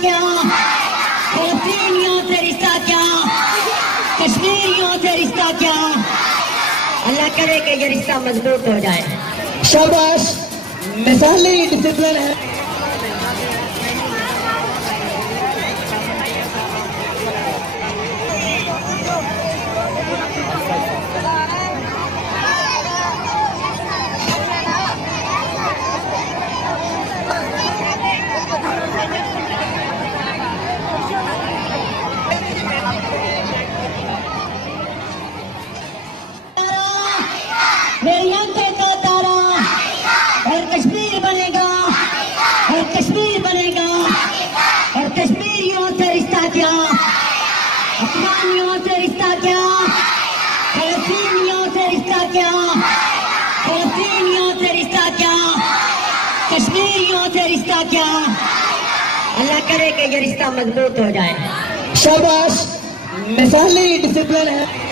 क्या, फलस्तीनियों से रिश्ता क्या, कश्मीरियों से रिश्ता क्या। अल्लाह करे कि ये रिश्ता मजबूत हो जाए। शाबाश, मिसाली डिसिप्लिन है। मेरी आंखें का तारा, और कश्मीर बनेगा, और कश्मीर बनेगा, और कश्मीरियों से रिश्ता क्या, अफगानियों से रिश्ता क्या, फलस्तीनियों से रिश्ता क्या, फलस्तीनियों से रिश्ता क्या, कश्मीरियों से रिश्ता क्या। अल्लाह करे कि ये रिश्ता मजबूत हो जाए। शाबाश, मिसाली डिसिप्लिन है।